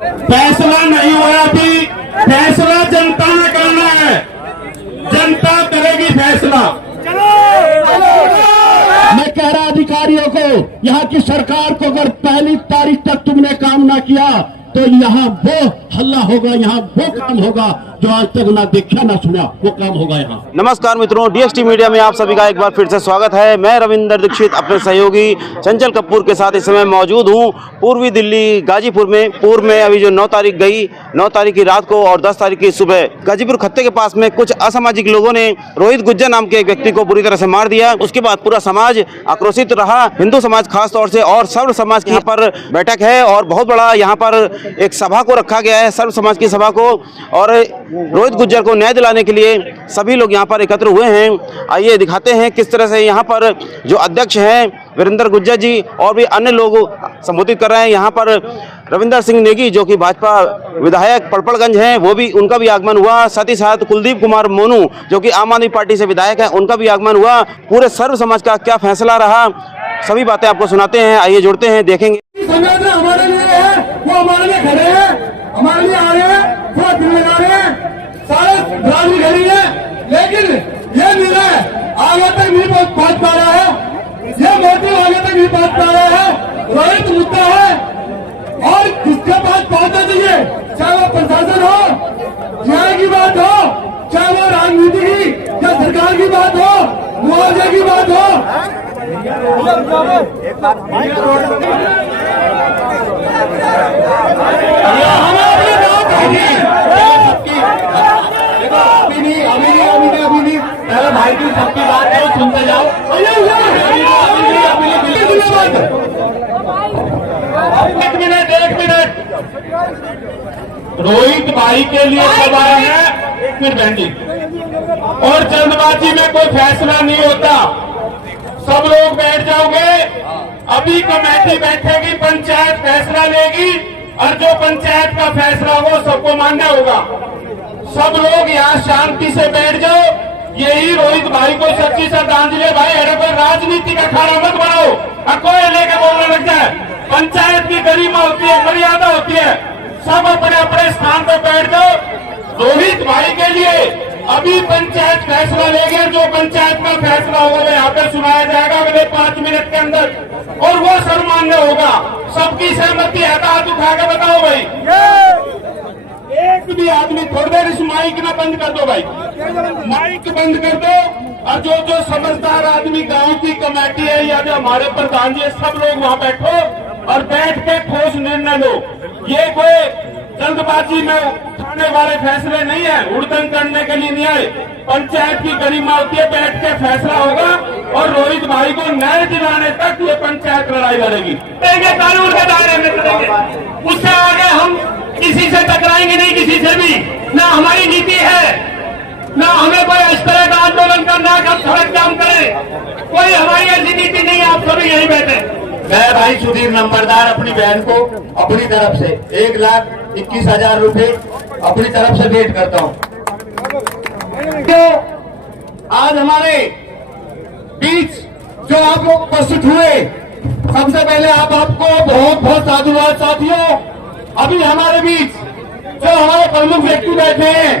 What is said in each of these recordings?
फैसला नहीं हुआ अभी, फैसला जनता ने करना है, जनता करेगी फैसला। मैं कह रहा अधिकारियों को, यहाँ की सरकार को, अगर पहली तारीख तक तुमने काम ना किया तो यहाँ वो हल्ला होगा, यहाँ वो काम होगा जो आज तक ना देखा ना सुना, वो काम होगा यहाँ। नमस्कार मित्रों, डीएसटी मीडिया में आप सभी का एक बार फिर से स्वागत है। मैं रविंदर दीक्षित अपने सहयोगी चंचल कपूर के साथ इस समय मौजूद हूँ पूर्वी दिल्ली गाजीपुर में। पूर्व में अभी जो 9 तारीख गई, 9 तारीख की रात को और 10 तारीख की सुबह गाजीपुर खत्ते के पास में कुछ असामाजिक लोगों ने रोहित गुज्जर नाम के एक व्यक्ति को बुरी तरह से मार दिया। उसके बाद पूरा समाज आक्रोशित रहा, हिंदू समाज खास तौर से, और सर्व समाज की यहाँ पर बैठक है और बहुत बड़ा यहाँ पर एक सभा को रखा गया है, सर्व समाज की सभा को, और रोहित गुज्जर को न्याय दिलाने के लिए सभी लोग यहाँ पर एकत्र हुए हैं। आइए दिखाते हैं किस तरह से यहाँ पर जो अध्यक्ष हैं वीरेंद्र गुज्जर जी और भी अन्य लोग संबोधित कर रहे हैं। यहाँ पर रविंदर सिंह नेगी जो कि भाजपा विधायक पड़पड़गंज हैं, वो भी, उनका भी आगमन हुआ। साथ ही साथ कुलदीप कुमार मोनू जो कि आम आदमी पार्टी से विधायक हैं, उनका भी आगमन हुआ। पूरे सर्व समाज का क्या फैसला रहा, सभी बातें आपको सुनाते हैं। आइए जुड़ते हैं, देखेंगे। हमारे लिए है, वो हमारे लिए खड़े हैं, हमारे लिए आ रहे हैं, वो दिल लगा रहे हैं, सारे राजी खड़ी है, लेकिन ये निर्णय आगे तक नहीं पहुंच पा रहा है, ये मोदी आगे तक नहीं पहुंच पा रहा है। रोहित मुद्दा है और जिसके पास पहुंचना चाहिए, चाहे वो प्रशासन हो, न्याय की बात हो, चाहे वो राजनीति की या सरकार की बात हो, मुआवजे की बात हो। पहले भाई की सबकी बात है, सुनते जाओ। एक मिनट रोहित भाई के लिए सब आए हैं, एक मिनट बहन जी, और जल्दबाजी में कोई फैसला नहीं होता। सब लोग बैठ जाओगे, अभी कमेटी बैठेगी, पंचायत फैसला लेगी और जो पंचायत का फैसला हो सबको मान्य होगा। सब लोग यहाँ शांति से बैठ जाओ, यही रोहित भाई को सच्ची श्रद्धांजलि। भाई अरे कोई राजनीति का अखाड़ा मत बनाओ, कोई लेके बोलने लग जाए। पंचायत की गरिमा होती है, मर्यादा होती है, सब अपने अपने स्थान पर बैठ जाओ। रोहित भाई के लिए अभी पंचायत फैसला लेंगे, जो पंचायत का फैसला होगा वो यहाँ पे सुनाया जाएगा अगले 5 मिनट के अंदर, और वो सर्वमान्य होगा। सबकी सहमति है, हाथ उठा के बताओ भाई। एक भी आदमी, थोड़ी देर इस माइक ना बंद कर दो भाई, माइक बंद कर दो, और जो समझदार आदमी, गांव की कमेटी है या जो हमारे प्रधान जी, सब लोग वहां बैठो और बैठ के ठोस निर्णय लो। ये कोई जल्दबाजी में उठाने वाले फैसले नहीं है, उड़दंग करने के लिए नहीं आए। पंचायत की गरिमा होती है, बैठ के फैसला होगा और रोहित भाई को न्याय दिलाने तक ये पंचायत लड़ाई लड़ेगी। कानून के दायरे में चलेंगे, उससे आगे हम किसी से टकराएंगे नहीं, किसी से भी। ना हमारी नीति है, ना हमें कोई इस तरह का आंदोलन करना, हम सड़क जाम करें, कोई हमारी ऐसी नीति नहीं है। आप सभी यही बैठे। मैं भाई सुधीर नंबरदार अपनी बहन को अपनी तरफ से 1,21,000 रुपए अपनी तरफ से भेंट करता हूँ। तो आज हमारे बीच जो आप लोग उपस्थित हुए, सबसे पहले आपको बहुत बहुत साधुवाद साथियों। अभी हमारे बीच जो हमारे प्रमुख व्यक्ति बैठे हैं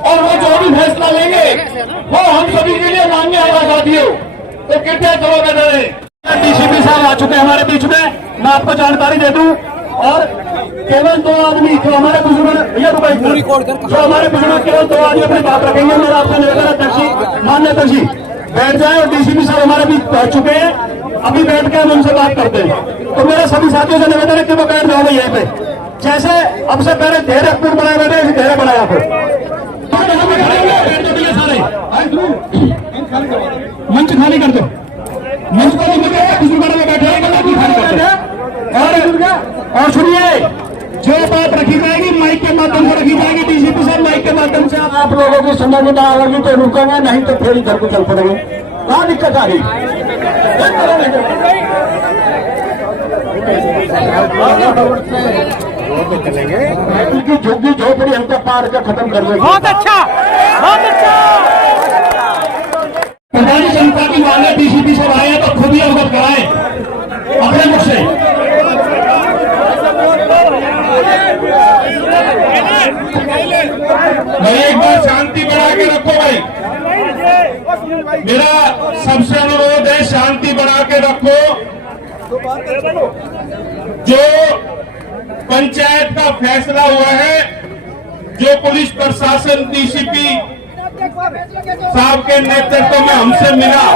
और वो जो भी फैसला लेंगे वो हम सभी के लिए मान्य होगा साथियों। तो कृपया चलो बैठे रहे। डीसीपी साहब आ चुके हैं हमारे बीच में, मैं आपको जानकारी दे दूं। और केवल 2 आदमी जो हमारे बुजुर्ग, भैया जो हमारे बुजुर्ग, केवल 2 आदमी अपनी बात रखेंगे। मेरा आपसे निवेदन है, अध्यक्ष मान्य अध्यक्ष जी बैठ जाए, और डीसीपी साहब हमारे बीच बैठ चुके हैं, अभी बैठ के हम उनसे बात करते हैं। तो मेरे सभी साथियों से निवेदन है कि वो बैठ जाओगे यहीं पे। जैसे अब से पहले धेरे पूर्व बनाए बैठे, धेरे बनाया फिर मंच खाली कर दो, मंच को बुजुर्ग बैठे। और सुनिए, जो बात रखी जाएगी माइक के माध्यम से रखी जाएगी। डीसीपी साहब माइक के माध्यम से आप लोगों की समझ में आ होगी तो रुकेंगे, नहीं तो फिर इधर को चल पड़ेंगे। कहाँ दिक्कत आ रही? क्योंकि झुग्गी झोपड़ी हमको पार के खत्म कर देगी। बहुत अच्छा, बहुत अच्छा। प्रधान जनता की मांगे डीसीपी से आए तो खुद ही अवगत कराए अपने मुझसे। भाई एक बार शांति बना के रखो भाई, मेरा सबसे अनुरोध है शांति बना के रखो। जो पंचायत का फैसला हुआ है, जो पुलिस प्रशासन डीसीपी साहब के नेतृत्व में हमसे मिला,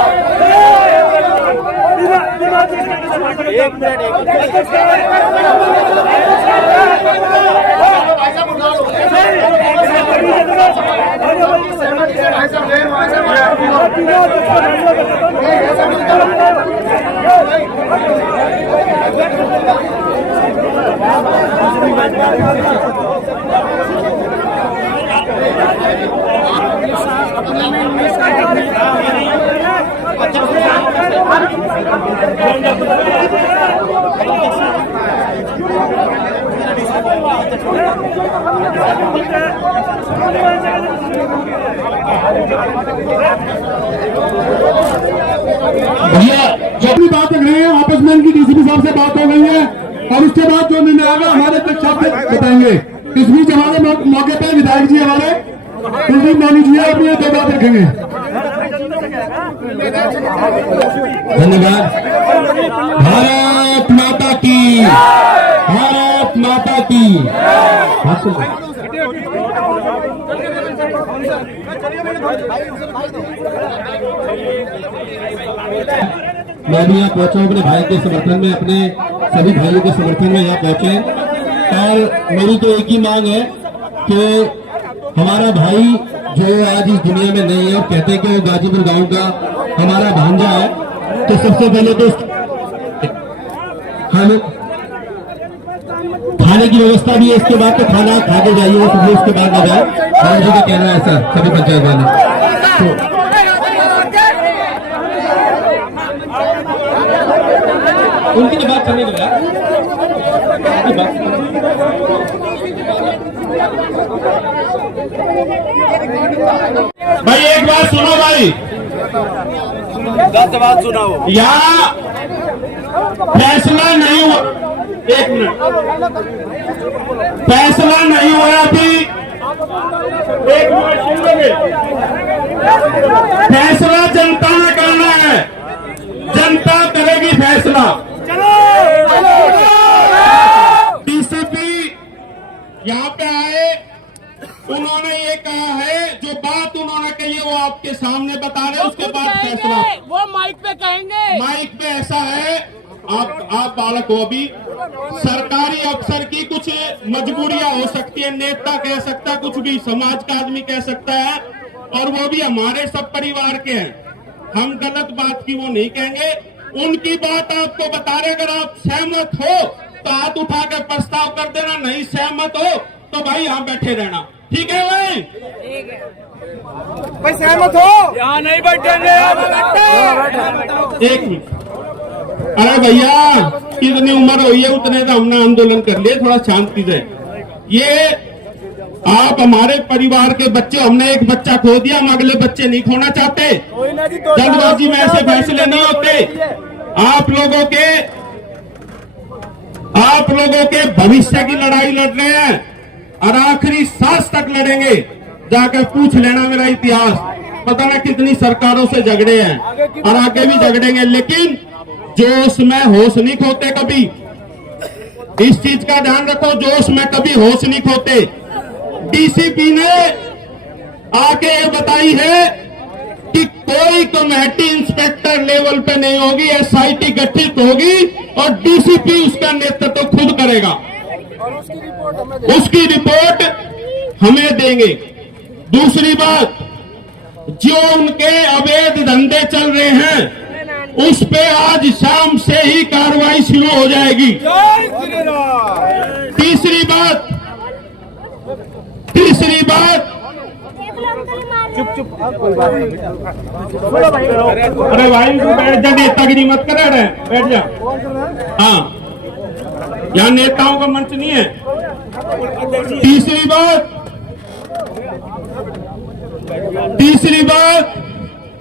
भैया जो अपनी बात रख रहे हैं आपस में इनकी डीसीपी साहब से बात हो गई है और उसके बाद जो निर्णय आएगा हमारे अध्यक्ष साहब बताएंगे। इस बीच हमारे मौके पर विधायक जी हमारे कुलदीप मौली जी अपनी दो बात रखेंगे। धन्यवाद। भारत माता की, भारत माता की। मैं भी यहाँ पहुंचा हूँ अपने भाई के समर्थन में, अपने सभी भाइयों के समर्थन में यहाँ पहुंचे और मेरी तो एक ही मांग है कि हमारा भाई जो आज इस दुनिया में नहीं है और कहते हैं कि वो गाजीपुर गांव का हमारा भांजा है, तो सबसे पहले तो हम खाने की व्यवस्था भी है, इसके बाद तो खाना खा के जाइए, उसके बाद ना जाए। भाई जी का कहना है सर सभी पंचायत वाले उनकी तो बात करने लगा। भाई एक बात सुनो भाई, 10 बात सुनाओ। यहाँ फैसला नहीं हुआ, एक मिनट, फैसला नहीं हुआ अभी, एक मिनट सुनोगे, फैसला जनता ने करना है, जनता करेगी फैसला। डीसीपी यहाँ पे आए, उन्होंने ये कहा है, जो बात उन्होंने कही है वो आपके सामने बता रहे हैं, उसके बाद फैसला वो माइक पे कहेंगे। माइक पे ऐसा है, आप बालक हो अभी, सरकारी अफसर की कुछ मजबूरियां हो सकती है, नेता कह सकता है, कुछ भी समाज का आदमी कह सकता है, और वो भी हमारे सब परिवार के हैं, हम गलत बात की वो नहीं कहेंगे, उनकी बात आपको बता रहे। अगर आप सहमत हो तो हाथ उठा कर प्रस्ताव कर देना, नहीं सहमत हो तो भाई यहाँ बैठे रहना, ठीक है भाई? भाई सहमत हो? यहाँ नहीं बैठेंगे। एक मिनट, अरे भैया कितनी उम्र हुई है, उतने तो हमने आंदोलन कर लिए, थोड़ा शांति से। ये आप हमारे परिवार के बच्चे, हमने एक बच्चा खो दिया, हम अगले बच्चे नहीं खोना चाहते। जल्दबाजी में ऐसे फैसले नहीं होते। आप लोगों के भविष्य की लड़ाई लड़ रहे हैं और आखिरी सांस तक लड़ेंगे। जाकर पूछ लेना मेरा इतिहास, पता ना कितनी सरकारों से झगड़े हैं और आगे भी झगड़ेंगे, लेकिन जोश में होश नहीं खोते कभी। इस चीज का ध्यान रखो, जोश में कभी होश नहीं खोते। डीसीपी ने आके ये बताई है कि कोई कमेटी इंस्पेक्टर लेवल पे नहीं होगी, एसआईटी गठित होगी और डीसीपी उसका नेतृत्व खुद करेगा, उसकी रिपोर्ट हमें देंगे। दूसरी बात, जो उनके अवैध धंधे चल रहे हैं उस पे आज शाम से ही कार्रवाई शुरू हो जाएगी। तीसरी बात, चुप अरे भाई तू बैठ जा, नेतागिरी मत कर रहे, बैठ जा। हाँ, यहाँ नेताओं का मंच नहीं है। तीसरी बात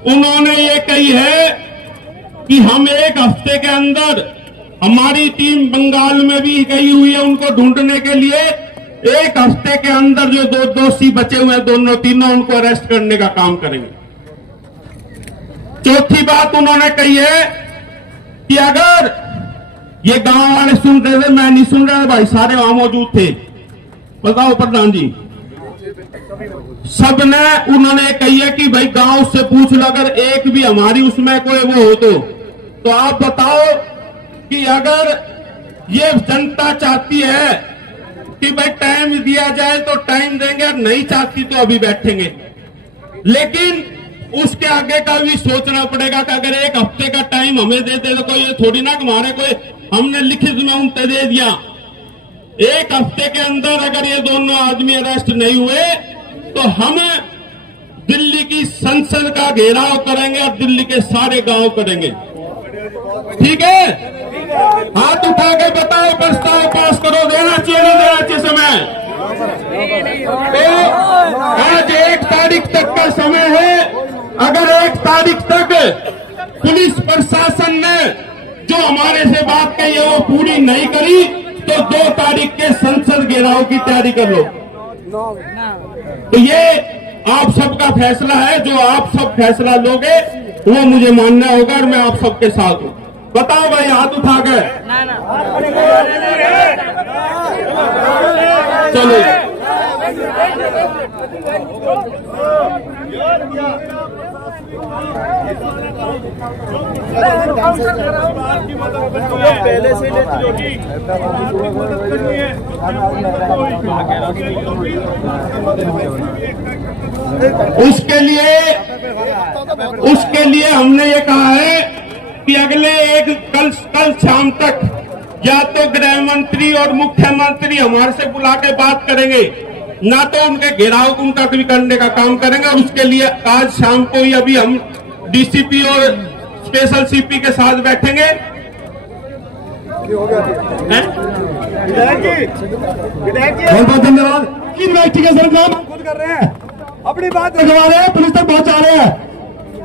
उन्होंने ये कही है कि हम एक हफ्ते के अंदर, हमारी टीम बंगाल में भी गई हुई है उनको ढूंढने के लिए, एक हफ्ते के अंदर जो दो दोषी बचे हुए हैं, दोनों तीनों, उनको अरेस्ट करने का काम करेंगे। चौथी बात उन्होंने कही है कि अगर ये गांव वाले सुन रहे थे, मैं नहीं सुन रहा भाई, सारे वहां मौजूद थे, बताओ प्रधान जी, सबने उन्होंने कही है कि भाई गांव से पूछ लो, अगर एक भी हमारी उसमें कोई वो हो तो आप बताओ कि अगर ये जनता चाहती है कि भाई टाइम दिया जाए तो टाइम देंगे, और नहीं चाहती तो अभी बैठेंगे। लेकिन उसके आगे का भी सोचना पड़ेगा कि अगर एक हफ्ते का टाइम हमें देते तो कोई ये थोड़ी ना कि हमारे कोई हमने लिखित में उनसे दे दिया। एक हफ्ते के अंदर अगर ये दोनों आदमी अरेस्ट नहीं हुए तो हम दिल्ली की संसद का घेराव करेंगे और दिल्ली के सारे गांव करेंगे। ठीक है, हाथ उठा के बताओ, प्रस्ताव पास करो, देना चाहिए नहीं देना चाहिए समय? तो आज 1 तारीख तक का समय है। अगर 1 तारीख तक पुलिस प्रशासन ने जो हमारे से बात कही है वो पूरी नहीं करी तो 2 तारीख के संसद घेराव की तैयारी कर लो। तो ये आप सबका फैसला है, जो आप सब फैसला लोगे वो मुझे मानना होगा और मैं आप सबके साथ हूं। बताओ भाई, हाथ उठा कर। चलो पहले से उसके लिए हमने ये कहा है कि अगले कल शाम तक या तो गृह मंत्री और मुख्यमंत्री हमारे से बुला के बात करेंगे, ना तो उनके घेराव उनका भी करने का काम करेंगे। और उसके लिए आज शाम को ही अभी हम डीसीपी और स्पेशल सीपी के साथ बैठेंगे। बहुत बहुत धन्यवाद। इन्वेस्टिगेशन काम खुद कर रहे हैं, अपनी बात रखवा रहे हैं, पुलिस तक पहुंचा रहे हैं।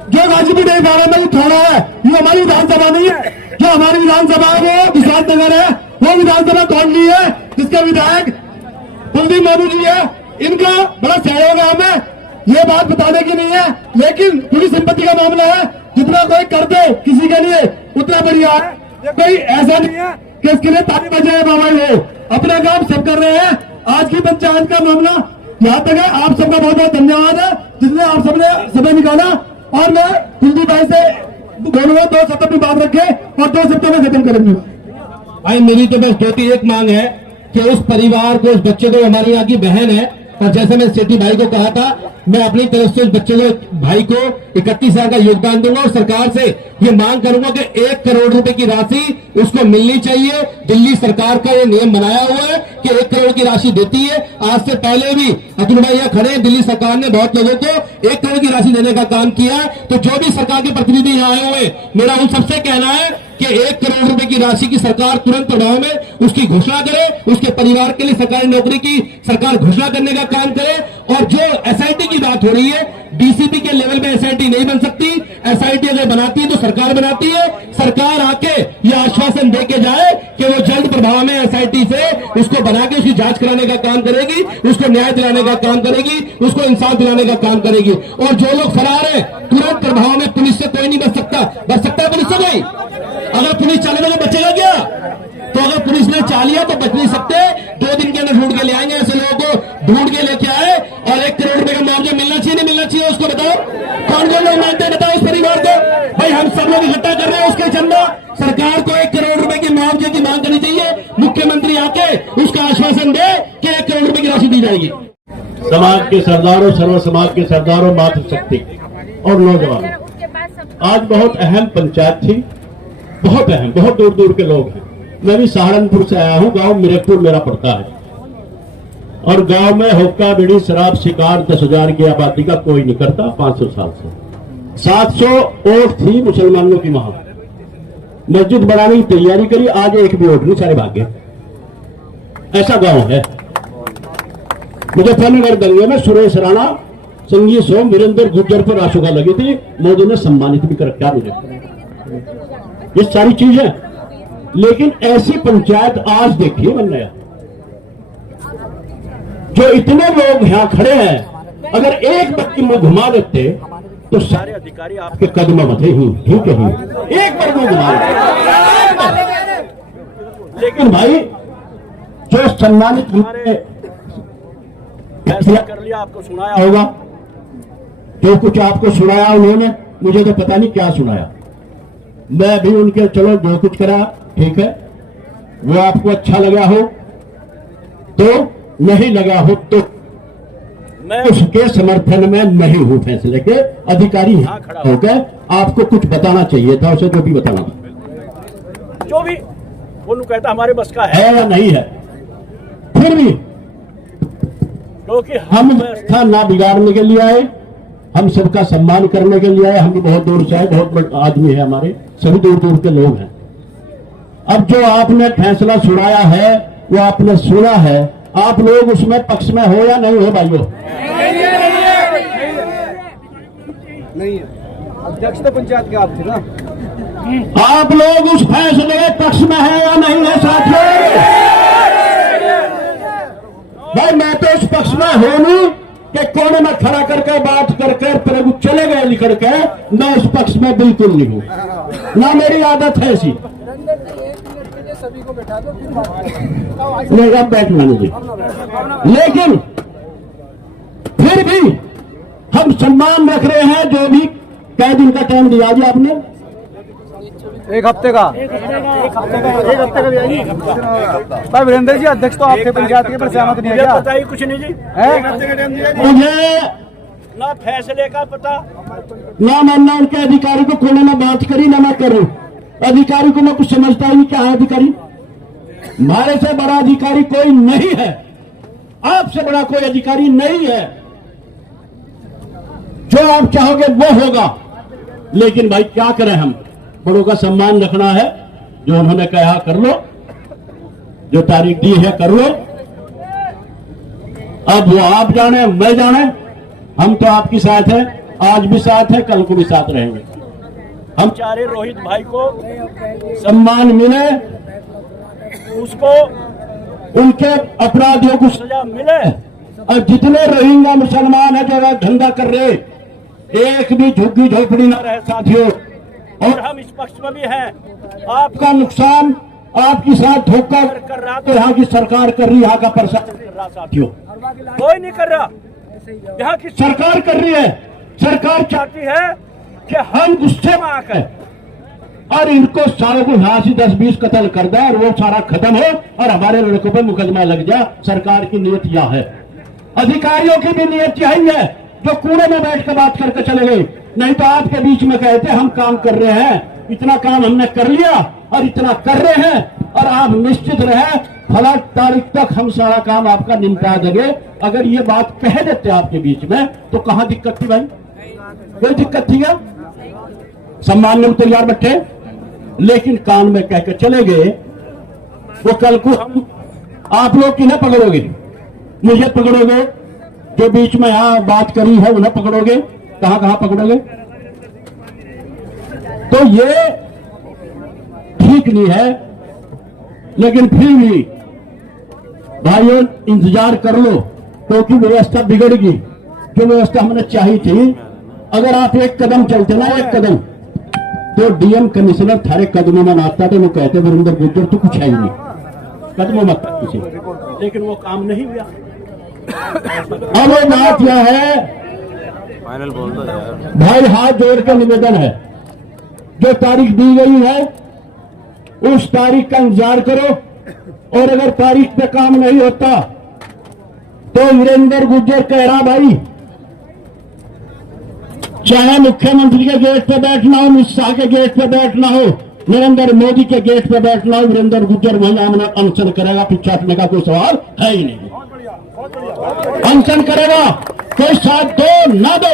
जो गाजीपुर नहीं पा रहे हैं थोड़ा है, ये हमारी विधानसभा नहीं है। जो हमारी विधानसभा है वो विश्वास नगर है, वो विधानसभा कौन ली है जिसके विधायक कुलदीप मोनू जी है। इनका बड़ा सहयोग है, हमें ये बात बताने की नहीं है, लेकिन पुलिस संपत्ति का मामला है, जितना कोई कर दे किसी के लिए उतना बढ़िया है। कोई ऐसा नहीं है कि इसके लिए ताली बजाए बाबा हो, अपना काम सब कर रहे हैं। आज की पंचायत का मामला यहाँ तक है। आप सबका बहुत बहुत धन्यवाद है जिसने आप सबने समय निकाला। और मैं कुलदीप भाई से बोलूंगा 2 शब्द में बात रखे और 2 शब्दों में खत्म करेंगे। भाई मेरी तो बस 2 एक मांग है कि उस परिवार को, उस बच्चे को, हमारी यहाँ की बहन है, और जैसे मैं सेठी भाई को कहा था, मैं अपनी तरफ से उस बच्चे को, भाई को 31,000 का योगदान दूंगा और सरकार से ये मांग करूंगा कि 1 करोड़ रुपए की राशि उसको मिलनी चाहिए। दिल्ली सरकार का ये नियम बनाया हुआ है कि 1 करोड़ की राशि देती है। आज से पहले भी अतुल भाई यहाँ खड़े हैं, दिल्ली सरकार ने बहुत लोगों को 1 करोड़ की राशि देने का काम किया है। तो जो भी सरकार के प्रतिनिधि यहाँ आए हुए, मेरा उन सबसे कहना है कि 1 करोड़ रुपए की राशि की सरकार तुरंत प्रभाव में उसकी घोषणा करे, उसके परिवार के लिए सरकारी नौकरी की सरकार घोषणा करने का काम करे। और जो एसआईटी की बात हो रही है, डीसीपी के लेवल में एसआईटी नहीं बन सकती। एसआईटी अगर बनाती है तो सरकार बनाती है। सरकार आके ये आश्वासन दे के जाए कि वो जल्द प्रभाव में एसआईटी से उसको बना के उसकी जांच कराने का काम करेगी, उसको न्याय दिलाने का काम करेगी, उसको इंसाफ दिलाने का काम करेगी। और जो लोग फरार है, तुरंत प्रभाव में पुलिस से कोई नहीं बच सकता। बच सकता है पुलिस से कोई? अगर पुलिस चाले तो बचेगा क्या? तो अगर पुलिस ने चाह लिया तो बच नहीं सकते। 2 दिन के अंदर ढूंढ के ले आएंगे, ऐसे लोगों को ढूंढ के लेके आए। और 1 करोड़ रुपए का मुआवजा मिलना चाहिए नहीं मिलना चाहिए उसको बताओ। कौन कौन लोग मानते हैं बताओ उस परिवार को? भाई हम सब लोग इकट्ठा कर रहे हैं उसके चंदा। सरकार को 1 करोड़ रुपए की मुआवजे की मांग करनी चाहिए। मुख्यमंत्री आके उसका आश्वासन दे कि 1 करोड़ रुपए की राशि दी जाएगी। समाज के सरदारों, सर्व समाज के सरदारों, मातृशक्ति और नौजवान, आज बहुत अहम पंचायत थी, बहुत अहम, बहुत दूर दूर के लोग हैं। मैं भी सहारनपुर से आया हूं, गांव मिरेपुर मेरा पड़ता है। और गांव में हुक्का, बीड़ी, शराब, शिकार 10,000 की आबादी का कोई नहीं करता 500 साल से। 700 वोट थी मुसलमानों की, वहां मस्जिद बनाने की तैयारी करी, आज एक भी वोट नहीं, सारे भागे। ऐसा गांव है। मुजफ्फरनगर दंगे में सुरेश राणा, संगीत सोम, वीरेंद्र गुज्जर पर राशुका लगी थी, मोदी ने सम्मानित भी कर रखा मुझे। ये सारी चीज है, लेकिन ऐसी पंचायत आज देखिए बन गया। जो इतने लोग यहाँ खड़े हैं, अगर एक व्यक्ति मुंह घुमा देते तो सारे अधिकारी आपके कदम मथे ही कहीं एक बार मुंह घुमा देते। लेकिन भाई जो सम्मानित हमारे फैसला कर लिया, आपको सुनाया होगा, जो कुछ आपको सुनाया उन्होंने, मुझे तो पता नहीं क्या सुनाया। मैं भी उनके चलो जो कुछ करा ठीक है, वो आपको अच्छा लगा हो तो, नहीं लगा हो तो मैं उसके समर्थन में नहीं हूं। फैसले के अधिकारी यहां खड़ा होकर आपको कुछ बताना चाहिए था, उसे जो भी बताना था, जो भी वो कहता हमारे बस का है या नहीं है। फिर भी क्योंकि हम व्यवस्था ना बिगाड़ने के लिए आए, हम सबका सम्मान करने के लिए आए। हम भी बहुत दूर से आए, बहुत बड़े आदमी है हमारे, सभी दूर दूर के लोग हैं। अब जो आपने फैसला सुनाया है वो आपने सुना है, आप लोग उसमें पक्ष में हो या नहीं हो भाइयों? नहीं है। अध्यक्ष तो पंचायत के आप थे ना। आप लोग उस फैसले के पक्ष में है या नहीं है साथियों? भाई मैं तो उस पक्ष में हूं नहीं कि कोने में खड़ा करके बात करके प्रभु चले गए निकल के, मैं उस पक्ष में बिल्कुल नहीं हूं, ना मेरी आदत है ऐसी। सभी को बैठा दो, नहीं अब बैठना नहीं, लेकिन फिर भी हम सम्मान रख रहे हैं। जो भी कै दिन का टाइम दिया जी आपने? एक हफ्ते का भाई वीरेंद्र जी, अध्यक्ष तो आपके पंचायत के, पर सहमत नहीं है क्या? पता ही कुछ नहीं जी, मुझे ना फैसले का पता, ना मानना उनके अधिकारी को कोने में बात करी ना मैं करूं। अधिकारी को मैं कुछ समझता ही नहीं, क्या है अधिकारी? हमारे से बड़ा अधिकारी कोई नहीं है, आपसे बड़ा कोई अधिकारी नहीं है। जो आप चाहोगे वो होगा, लेकिन भाई क्या करें, हम बड़ों का सम्मान रखना है। जो उन्होंने कहा कर लो, जो तारीख दी है कर लो। अब वो आप जाने मैं जाने, हम तो आपके साथ हैं, आज भी साथ है, कल को भी साथ रहेंगे। हम चारे रोहित भाई को सम्मान मिले, उसको उनके अपराधियों को सजा मिले, और जितने रोहिंग्या मुसलमान है जो धंधा कर रहे, एक भी झुग्गी झोपड़ी न रहे साथियों। और हम इस पक्ष में भी हैं। आपका नुकसान आपके साथ धोखा कर रहा तो यहाँ की सरकार कर रही, यहाँ का प्रशासन कर रहा साथियों। कोई नहीं कर रहा, यहाँ की सरकार कर रही है। सरकार चाहती है कि हम गुस्से में आकर और इनको सारों को यहाँ से 10-20 कत्ल कर दे और वो सारा खत्म हो और हमारे लड़कों पे मुकदमा लग जाए। सरकार की नीयत यह है, अधिकारियों की भी नीयत यही है, जो कूड़े में बैठ कर बात करके चले गए। नहीं तो आपके बीच में कहते हम काम कर रहे हैं, इतना काम हमने कर लिया और इतना कर रहे हैं, और आप निश्चित रहे फला तारीख तक हम सारा काम आपका निपटा देंगे। अगर ये बात कह देते आपके बीच में तो कहां दिक्कत थी भाई? कोई दिक्कत थी क्या? सम्मान में तैयार बैठे, लेकिन कान में कहकर चले गए। वो कल को हम आप लोग किन्हें पकड़ोगे? मुझे पकड़ोगे, जो बीच में यहां बात करी है उन्हें पकड़ोगे, कहां कहां पकड़ोगे? तो ये ठीक नहीं है। लेकिन फिर भी भाइयों इंतजार कर लो, क्योंकि व्यवस्था बिगड़गी। जो व्यवस्था हमने चाहिए थी, अगर आप एक कदम चलते ना, एक कदम, तो डीएम कमिश्नर थारे कदमों में आता तो वो कहते वीरेंद्र गुर्जर तो कुछ है ही नहीं, कदमों मत किसी। लेकिन वो काम नहीं हुआ। अब वो बात यह है, फाइनल बोल दो यार भाई हाथ जोड़ कर निवेदन है, जो तारीख दी गई है उस तारीख का इंतजार करो, और अगर तारीख पे काम नहीं होता तो वीरेंद्र गुर्जर कह रहा भाई, चाहे मुख्यमंत्री के गेट पे बैठना हो, अमित शाह के गेट पे बैठना हो, नरेंद्र मोदी के गेट पे बैठना हो, वीरेंद्र गुर्जर वहीं अनशन करेगा। पीछे हटने का कोई सवाल है ही नहीं। अनशन करेगा, कोई साथ दो ना दो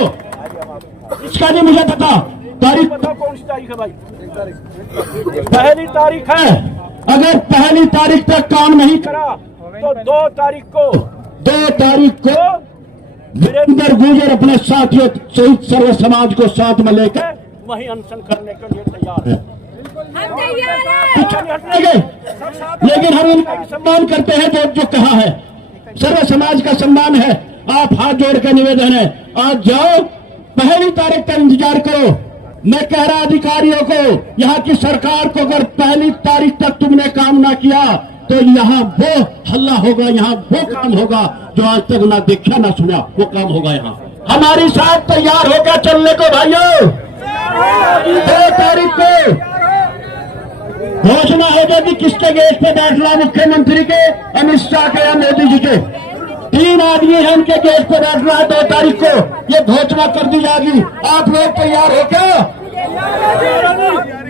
इसका नहीं मुझे पता। तारीख कौन सी तारीख है भाई? पहली तारीख है। अगर पहली तारीख तक काम नहीं करा तो 2 तारीख को वीरेंद्र गुर्जर अपने साथियों शहीद सर्व समाज को साथ में लेकर वहीं अनशन करने के लिए तैयार है। लेकिन हम उनका सम्मान करते हैं जो कहा है। सर्व समाज का सम्मान है। आप हाथ जोड़ के निवेदन है, आज जाओ, 1 तारीख तक इंतजार करो। मैं कह रहा अधिकारियों को, यहाँ की सरकार को, अगर 1 तारीख तक तुमने काम ना किया तो यहाँ वो हल्ला होगा, यहाँ वो काम होगा जो आज तक ना देखा ना सुना, वो काम होगा यहाँ। हमारी साथ तैयार होकर चलने को भाइयों। 2 तारीख को घोषणा होगा कि किसके गेट पे बैठना, मुख्यमंत्री के, अमित शाह के या मोदी जी के। 3 आदमी हैं उनके गेट पे बैठना है 2 तारीख को, ये घोषणा कर दी जाएगी। आप लोग तैयार हो क्या?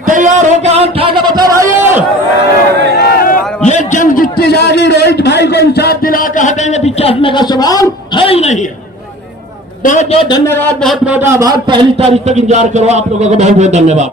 तैयार हो क्या? हम उठा के बता भाइयों, ये जंग जीतती जाएगी। रोहित भाई को इंसाफ दिला के हटेंगे, पीछे हटने का सवाल है ही नहीं है। बहुत बहुत धन्यवाद, बहुत बहुत आभार। 1 तारीख तक इंतजार करो। आप लोगों को बहुत बहुत धन्यवाद।